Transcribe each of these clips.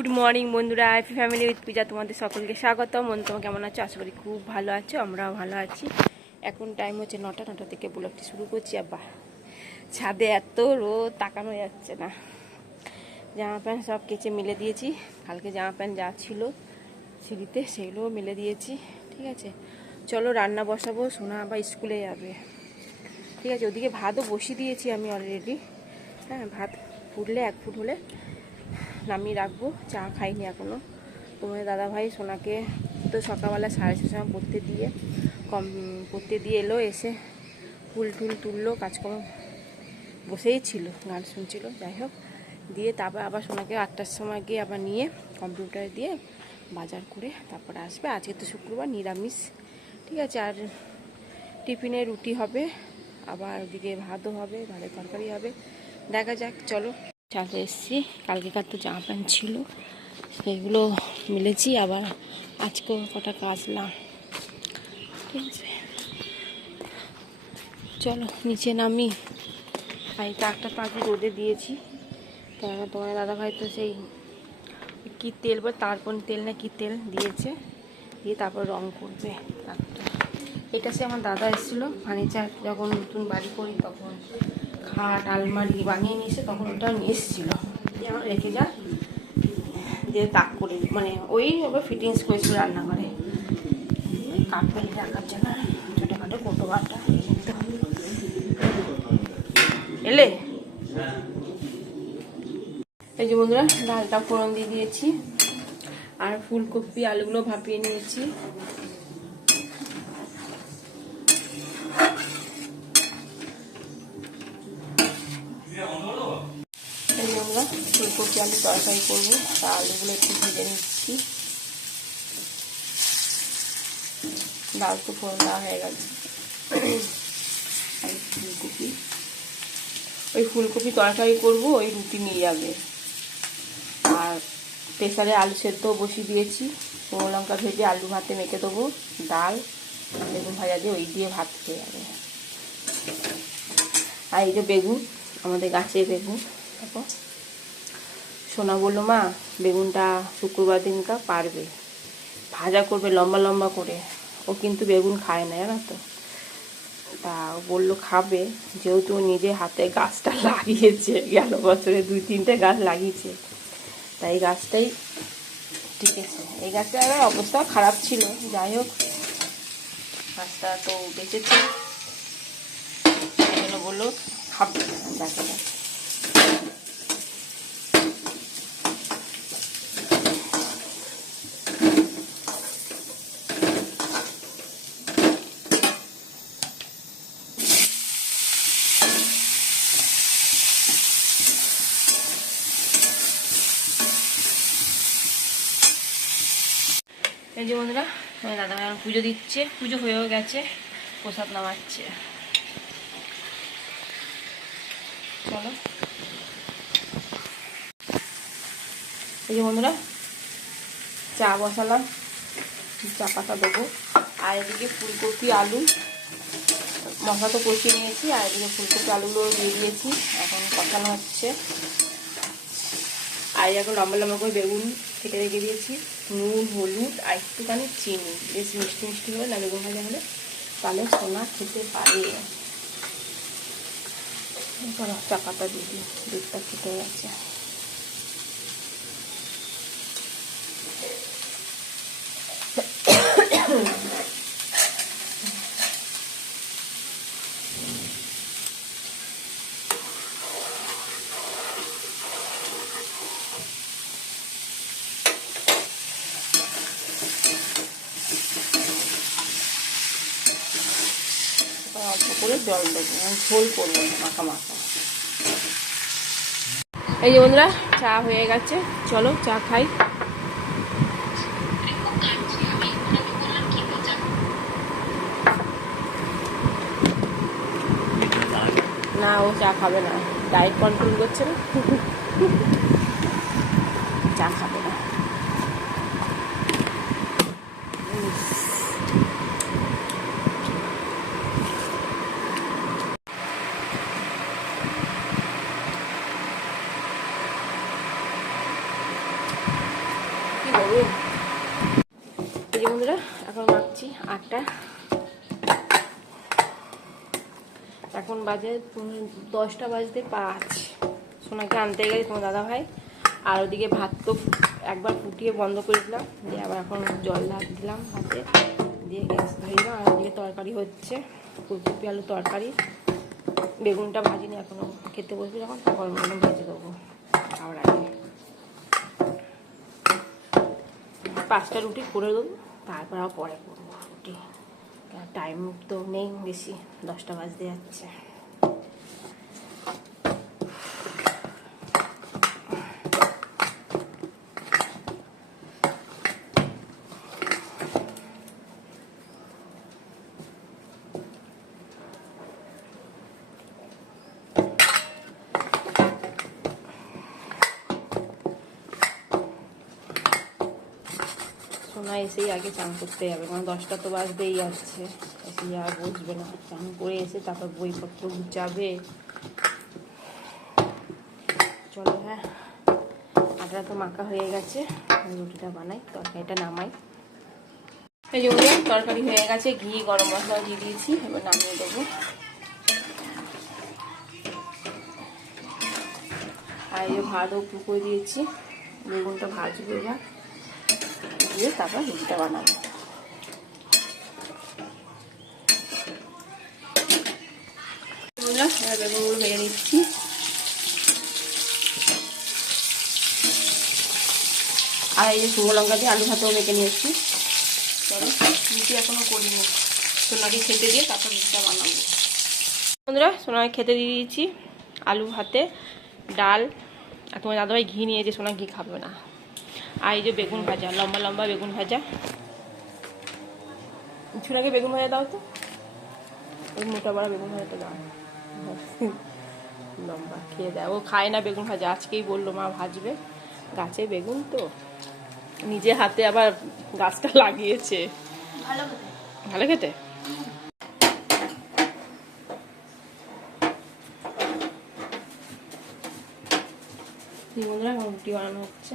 Good morning বন্ধুরা happy family with Puja তোমাদের সকলকে স্বাগত মন তোমার কেমন আছো? আশা করি খুব ভালো আছো, আমরাও ভালো আছি। এখন টাইম হচ্ছে নটা নটা থেকে ব্লগটি শুরু করছি। আব্বা, ছাদে এত রোদ, তাকানো যাচ্ছে না। জামা প্যান্ট সব কেচে মিলে দিয়েছি। কালকে জামা প্যান্ট যা ছিল সিঁড়িতে, সেগুলোও মিলে দিয়েছি, ঠিক আছে? চলো রান্না বসাবো, সোনা আবার স্কুলে যাবে। ঠিক আছে, ওদিকে ভাতও বসিয়ে দিয়েছি আমি অলরেডি হ্যাঁ ভাত ফুটলে এক ফুট হলে নামিয়ে রাখব, চা খাইনি এখনও। তোমাদের দাদাভাই সোনাকে তো সকালবেলা সাড়ে ছটার সময় পড়তে দিয়ে কম, পড়তে দিয়ে এলো, এসে ফুল টুল তুললো, কাজকর্ম বসেই ছিল, গান শুনছিল, যাই হোক। দিয়ে তারপর আবার সোনাকে আটটার সময় গিয়ে আবার নিয়ে কম্পিউটারে দিয়ে বাজার করে তারপরে আসবে। আজকে তো শুক্রবার, নিরামিষ। ঠিক আছে, আর টিফিনে রুটি হবে, আবার ওদিকে ভাতও হবে, ভাতের তরকারি হবে। দেখা যাক, চলো। চালে এসেছি। কালকেকার তো জামা প্যান্ট ছিল, সেগুলো মিলেছি, আবার আজকেও কটা কাচলাম। ঠিক আছে। চলো, নিচে নামি। আর এটা একটা পাখি রোদে দিয়েছি। কেন তোমার দাদাভাই তো সেই কী তেল বল তারপর তেল না কী তেল দিয়েছে, দিয়ে তারপর রং করবে এটা সে আমার দাদা এসেছিল, ফার্নিচার যখন নতুন বাড়ি করি তখন। খাট, আলমারি বানিয়ে নিয়েছে তখন ওটা নিয়ে এসেছিল। আমার রেখে যা, দিয়ে তাক করে মানে ওই ওকে ফিটিংস করেছিল রান্নাঘরে। ওই কাপড় রাখার জন্য ছোটোখাটো কোটো বাটা এলে? এই যে বন্ধুরা, ডালটা ফোড়ন দিয়ে দিয়েছি। আর ফুলকপি, আলুগুলো ভাপিয়ে নিয়েছি এই যে আমরা ফুলকপি আলু তরকারি করব। তা আলুগুলো একটু ভেজে নিচ্ছি। ডাল তো ফোড়ন দেওয়া হয়ে গেছে। ফুলকপি। ওই ফুলকপি তরকারি করব, ওই রুটি নিয়ে যাবে। আর প্রেসারে আলু সেদ্ধ বসিয়ে দিয়েছি। শুকনো লঙ্কা ভেজে আলু ভাতে মেখে দেবো, ডাল, বেগুন ভাজা দিয়ে ওই দিয়ে ভাত খেয়ে যাবে আর এই যে বেগুন, আমাদের গাছের বেগুন। দেখো। সোনা বলল মা, বেগুনটা শুক্রবার দিনকা পারবে। ভাজা করবে লম্বা লম্বা করে। ও কিন্তু বেগুন খায় না, জানো তো। তা বলল খাবে, যেহেতু নিজে হাতে গাছটা লাগিয়েছে, গেল বছরে দুই তিনটে গাছ লাগিয়েছে। তাই গাছটাই আছে। এই গাছটার অবস্থা খারাপ ছিল। যাই হোক, গাছটা তো বেঁচেছে। বলল খাবে। দেখা যাক যে বন্ধুরা আমার দাদা ভাই এখন পুজো দিচ্ছে, পুজো হয়েও গেছে, প্রসাদ নামাচ্ছে। চলো। এই যে বন্ধুরা, চা বসালাম, চা পাতা দেবো। আর এদিকে ফুলকপি, আলু, মশলা তো কষিয়ে নিয়েছি, আর এদিকে ফুলকপি, আলুগুলো দিয়ে দিয়েছি, এখন কষানো হচ্ছে। আর এখন লম্বা লম্বা করে বেগুন কেটে রেখে দিয়েছি। নুন, হলুদ আর একটুখানি চিনি। বেশ মিষ্টি মিষ্টি হলে না, বেগুন ভাজা হলে তাহলে সোনা খেতে পারে। চাপাটা দিয়ে দিই, দুধটা খেতে যাচ্ছে অল্প করে জল দেবো ঝোল করব মাখা মাখা। এই যে বন্ধুরা, চা হয়ে গেছে। চলো চা খাই। না, ও চা খাবে না। ডায়েট কন্ট্রোল করছে না। চা খাবে না এই যে বন্ধুরা এখন আটটা এখন বাজে দশটা বাজতে পাঁচ। সোনাকে আনতে গেছে তোমার দাদা ভাই আর ওদিকে ভাত তো একবার ফুটিয়ে বন্ধ করে দিলাম। দিয়ে আবার এখন জল ঢাক দিলাম হাতে। দিয়ে গ্যাস ধরিলাম আর ওদিকে তরকারি হচ্ছে, ফুলকপি আলু তরকারি। বেগুনটা ভাজিনি এখনও খেতে বসবে যখন তখন মনে ভেজে দেবো। খাওয়ার আগে। পাঁচটা রুটি করে দেবো, তারপর আবার পরে করব। টাইম তো নেই বেশি দশটা বাজতে যাচ্ছে। সোনা এসেই আগে চান করতে যাবে কারণ দশটা তো বাজতেই যাচ্ছে। এসে আর বসবে না, চান করে এসে তারপর বইপত্র গুছাবে। চলো হ্যাঁ। আটা তো মাখা হয়ে গেছে রুটিটা বানাই, তরকারিটা নামাই। এই যে তরকারি হয়ে গেছে, ঘি, গরম মশলা দিয়ে দিয়েছি, এবার নামিয়ে দেবো। আর এই যে ভাতও উপর করে দিয়েছি, বেগুনটা ভাজবো এবার। দিয়ে তারপর রুটিটা বানাবো। নিচ্ছি। আর এই যে শুকনো লঙ্কা দিয়ে আলু ভাতেও মেখে নিয়েছি। চলো, রুটি এখনও করিনি। সোনাকে খেতে দিয়ে তারপর রুটিটা বানাবো। বন্ধুরা, সোনাকে খেতে দিয়ে দিয়েছি আলু ভাতে, ডাল। আর তোমার দাদাভাই ঘি নিয়েছে সোনা ঘি খাবে না। আর এই যে বেগুন ভাজা লম্বা লম্বা বেগুন ভাজা। ছোনাকে বেগুন ভাজা দাও তো। ওই মোটা বড়া বেগুন ভাজাটা দাও। লম্বা খেয়ে দেয় ও খায় না বেগুন ভাজা আজকেই বলল মা ভাজবে। গাছে বেগুন তো। নিজে হাতে আবার গাছটা লাগিয়েছে। ভালো খেতে। বন্ধুরা রুটি বানানো হচ্ছে।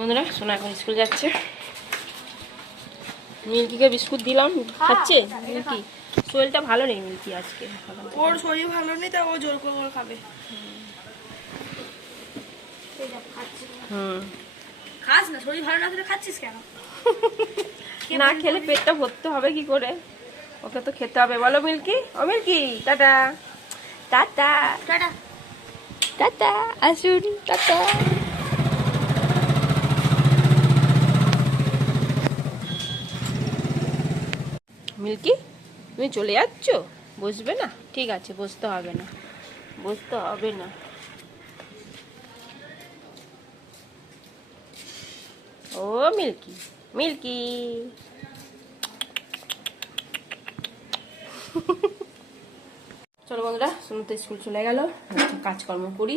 বন্ধুরা সোনা এখন স্কুল যাচ্ছে। মিল্কিকে বিস্কুট দিলাম খাচ্ছে? মিল্কি শরীরটা ভালো নেই মিল্কি আজকে। ওর শরীর ভালো নেই তা ও জোর করে করে খাবে। হুম। খাস না শরীর ভালো না থাকলে খাচ্ছিস কেন? না খেলে পেটটা ভরতে হবে কি করে? ওকে তো খেতে হবে। বলো মিল্কি। ও Milky tata. Tata. Tata. Tata আসুন টাটা। মিল্কি তুমি চলে যাচ্ছ? বসবে না? ঠিক আছে, বসতে হবে না। বসতে হবে না। ও, মিল্কি মিল্কি। চলো বন্ধুরা শুনুন তো স্কুল চলে গেল। কাজকর্ম করি।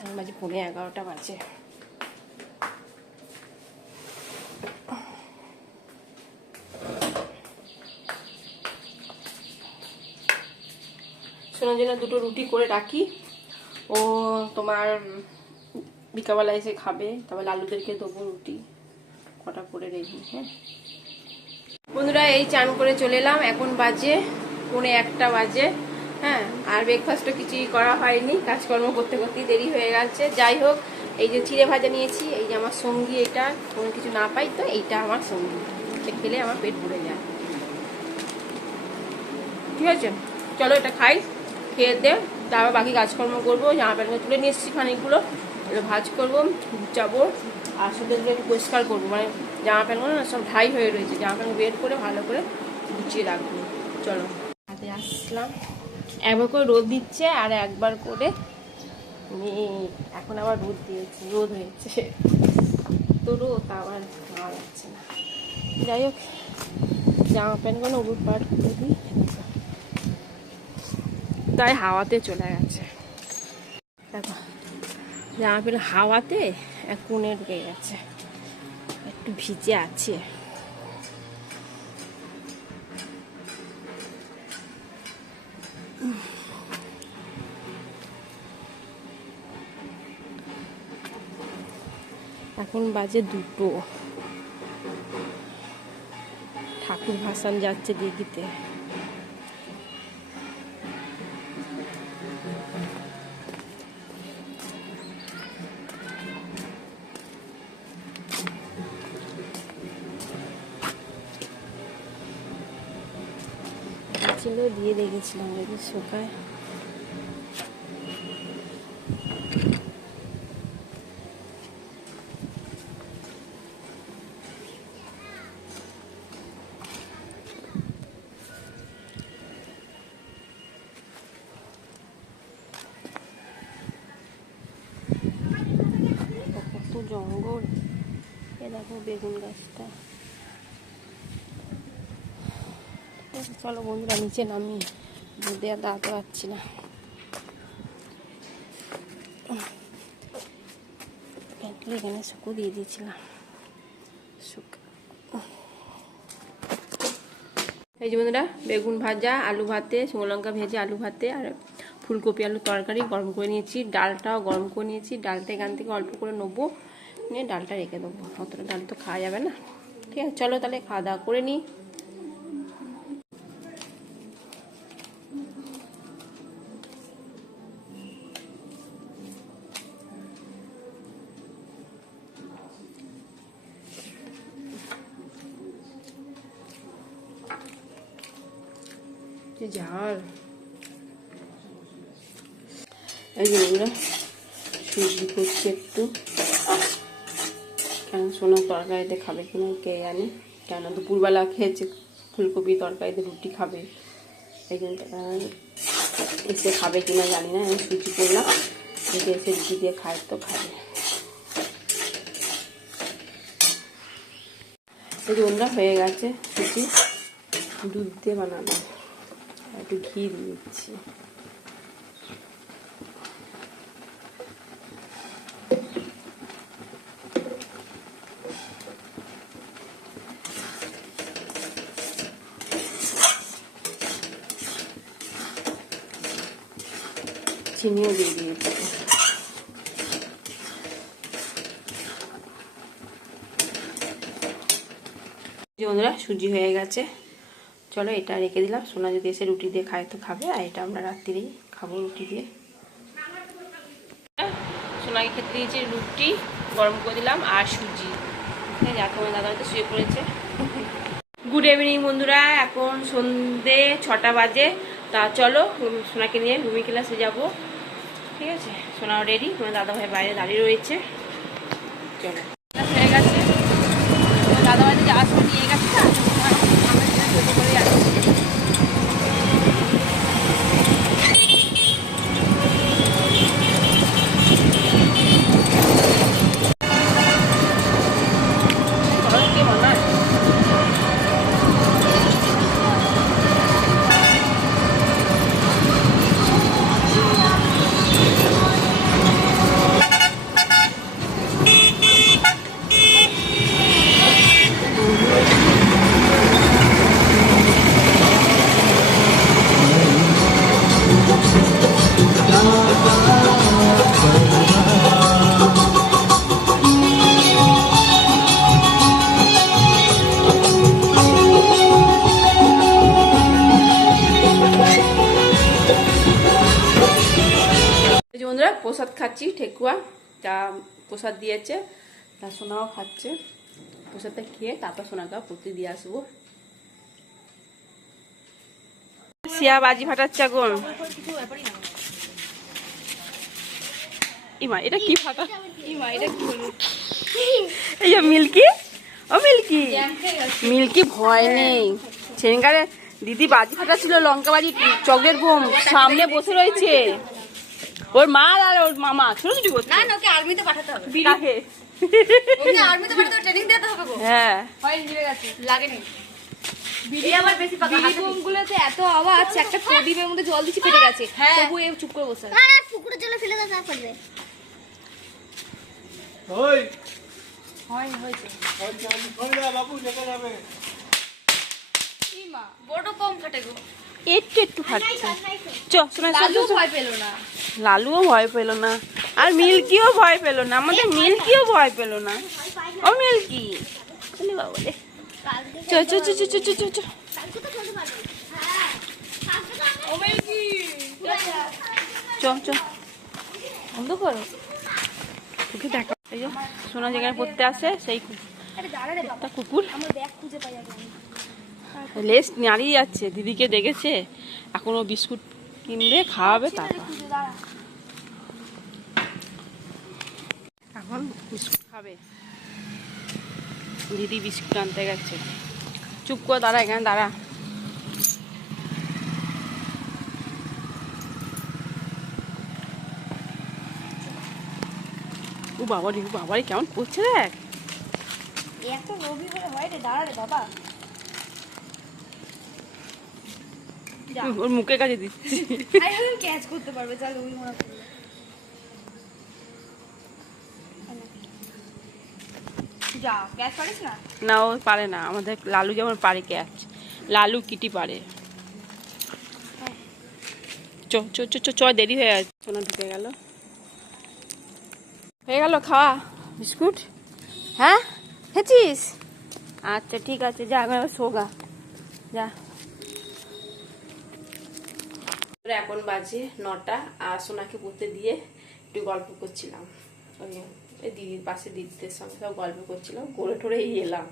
এখন বাজে পৌনে এগারোটা বাজে। শোনার জন্য দুটো রুটি করে রাখি। ও তোমার বিকাবেলা এসে খাবে, তারপর লালুদেরকে দেবো রুটি। কটা করে রেখি হ্যাঁ। বন্ধুরা, এই চান করে চলে এলাম। এখন বাজে পৌনে একটা বাজে হ্যাঁ। আর ব্রেকফাস্টও কিছুই করা হয়নি। কাজকর্ম করতে করতেই দেরি হয়ে গেছে। যাই হোক, এই যে চিড়ে ভাজা নিয়েছি, এই যে আমার সঙ্গী এটা, কোনো কিছু না পাই তো এইটা আমার সঙ্গী। এটা খেলে আমার পেট ভরে যায়। ঠিক আছে? চলো এটা খাই। খেয়ে তারপর বাকি কাজকর্ম করব জামা প্যান্ট তুলে নিয়ে এসেছি খানিকগুলো। ভাজ করব গুচাবো আর সাথে একটু পরিষ্কার করব। মানে জামা প্যান্টগুলো না সব ঢাই হয়ে রয়েছে জামা প্যান্ট বের করে ভালো করে গুছিয়ে রাখব। চলো। হাতে আসলাম। একবার করে রোদ দিচ্ছে আর একবার করে। এখন আবার রোদ দিয়েছে রোদ হয়েছে। তো রোদ আবার পাওয়া যাচ্ছে না। যাই হোক জামা প্যান্টগুলো উবুট পাট করে দিই। তাই হাওয়াতে চলে গেছে। দেখো, জামা প্যান্ট হাওয়াতে এক কোণে ঢুকে গেছে। একটু ভিজে আছে। এখন বাজে দুটো। ঠাকুর ভাসান যাচ্ছে দিঘিতে। ছিল দিয়ে রেখেছিলাম যদি শুকায়। জঙ্গল। এ দেখো বেগুন গাছটা। চলো বন্ধুরা, নিচে নামি দাঁড়াতে পারছি না। প্যান্টগুলো এখানে শুকো দিয়ে দিয়েছিলাম। এই যে বন্ধুরা, বেগুন ভাজা, আলু ভাতে, শুকনো লঙ্কা ভেজে আলু ভাতে, আর ফুলকপি আলু তরকারি গরম করে নিয়েছি। ডালটাও গরম করে নিয়েছি। ডালটা এখান থেকে অল্প করে নেব, নিয়ে ডালটা রেখে দেবো। অতটা ডাল তো খাওয়া যাবে না। ঠিক আছে, চলো তাহলে খাওয়া দাওয়া করে নিই। ঝাল এই যে বন্ধুরা, সুজি করছি একটু। কেন সোনা তরকারিতে খাবে কিনা কে জানি। কেন দুপুরবেলা খেয়েছে ফুলকপি তরকারিতে রুটি খাবে। এই জন্য এসে খাবে কিনা জানি না, আমি সুজি করলাম। যদি এসে রুটি দিয়ে খায়, তো খাবে। এই বন্ধুরা, হয়ে গেছে সুজি। দুধ দিয়ে বানানো একটু ঘি দিয়ে দিচ্ছি। চিনিও দিয়ে দিয়েছি। বন্ধুরা সুজি হয়ে গেছে। চলো এটা রেখে দিলাম। সোনা যদি এসে রুটি দিয়ে খায় তো খাবে, আর এটা আমরা রাত্রিরেই খাব রুটি দিয়ে। সোনাকে খেতে দিয়েছি রুটি, গরম করে দিলাম, আর সুজি। ঠিক আছে দাদা হয়তো শুয়ে পড়েছে। গুড ইভিনিং বন্ধুরা, এখন সন্ধে ছটা বাজে। তা চলো সোনাকে নিয়ে রুমি ক্লাসে যাব। ঠিক আছে? সোনাও রেডি তোমার দাদা ভাই বাইরে দাঁড়িয়ে রয়েছে। চলো। হয়ে গেছে। দাদা ভাই যাওয়ার নিয়ে গেছে। খাচ্ছি ঠেকুয়া যা প্রসাদ দিয়েছে তা সোনাও খাচ্ছে। প্রসাদটা খেয়ে তারপর সোনাকে প্রতি দিয়ে আসব। শিয়া বাজি ফাটাচ্ছে এখন। ইমা এটা কি ফাটা? ইমা এটা কি হলো? এই মিল্কি? ও মিল্কি? মিল্কি ভয় নেই। সেনকারে দিদি বাজি ফাটাচ্ছিল লঙ্কা বাজি চকলেট বোম সামনে বসে রয়েছে। ওর মা আর ওর মামা ছোট কিছু করছে না না ওকে আর্মিতে পাঠাতে হবে। কাকে? ওকে আর্মিতে পাঠাতে ট্রেনিং দিতে হবে গো। হ্যাঁ। হয় নিয়ে গেছে লাগেনি। বিড়ি আবার বেশি পাকা বিড়ি বোমগুলোতে এত আওয়াজ একটা প্রদীপের মধ্যে জল দিচ্ছি ফেটে গেছে। হ্যাঁ। তবু এ চুপ করে বসে আছে। না না পুকুরের জলে ফেলে দাও তারপর ওই। হয়নি হয়েছে। বাবু যাবে বড় কম ফাটে গো। একটু একটু ফাটছে। চ লালুও ভয় পেল না। আর মিল্কিও ভয় পেল না। আমাদের মিল্কিও ভয় পেল না। ও মিল্কি। বাবা রে চ চ চ চ চ চ চ। বন্ধ সোনা যেখানে পড়তে আসে সেই কুকুর কুকুর। আমার ব্যাগ খুঁজে পাই লেস নাড়িয়ে যাচ্ছে, দিদিকে দেখেছে? এখনও বিস্কুট কিনবে, খাওয়াবে তারপর। এখন বিস্কুট খাবে। দিদি বিস্কুট আনতে গেছে। চুপ করে দাঁড়া এখানে, দাঁড়া। ও বাবারি ও বাবারি, কেমন করছে দেখ। এত রবি হয় রে, দাঁড়া রে বাবা যা। ওর মুখের কাছে দিচ্ছি। ক্যাচ করতে পারবে চল রবি মনে না? ও পারে না। আমাদের লালু যেমন পারে ক্যাচ লালু কিটি পারে। চ চ চ চ দেরি হয়ে যাচ্ছে। সোনা ঢুকে গেল। হয়ে গেল খাওয়া? বিস্কুট? হ্যাঁ? খেয়েছিস? আচ্ছা ঠিক আছে যা এবার শোগা। যা। এখন বাজে নটা, আর সোনাকে পড়তে দিয়ে একটু গল্প করছিলাম। ওই দিদির পাশে দিদিদের সঙ্গে সব গল্প করছিলাম করে টোরেই এলাম।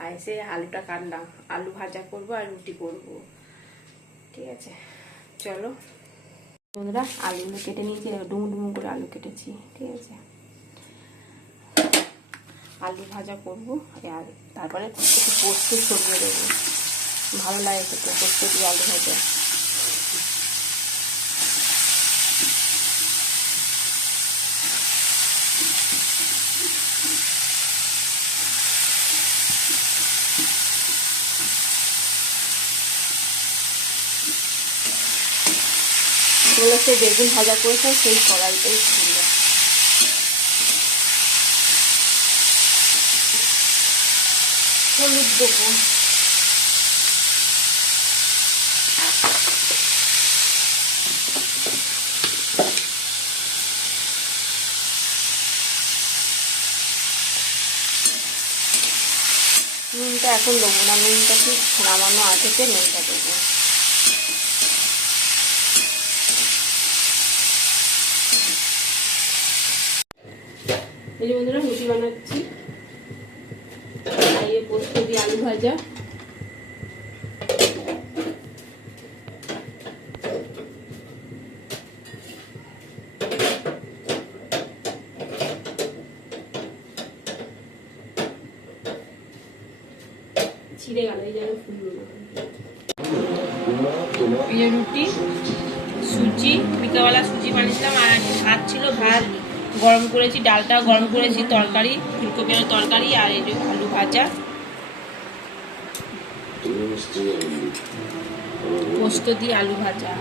আর এসে আলুটা কাটলাম। আলু ভাজা করব আর রুটি করব। ঠিক আছে, চলো। বন্ধুরা, আলুগুলো কেটে নিয়েছি ডুমু ডুমু করে আলু কেটেছি, ঠিক আছে। আলু ভাজা করব, আর তারপরে একটু পোস্ত সরিয়ে দেবো। ভালো লাগে পোস্ত দিয়ে আলু ভাজা। সেই বেগুন ভাজা করেছে সেই কড়াইটাই ছিল। হলুদ দেবো। নুনটা এখন দেবো না, নুনটা ঠিক নামানো আগে নুনটা দেবো। এই যে বন্ধুরা, রুটি বানাচ্ছি। এই পোস্ত দিয়ে আলু ভাজা। ছিঁড়ে গেল, এই জায়গায় ফুললো না এই যে রুটি, সুজি, বিকালবেলা সুজি বানিয়েছিলাম, আর ভাত ছিল ভাত। গরম করেছি ডালটা, গরম করেছি তরকারি ফুলকপি আর তরকারি আর এই যে আলু ভাজা। পোস্ত দিয়ে আলু ভাজা।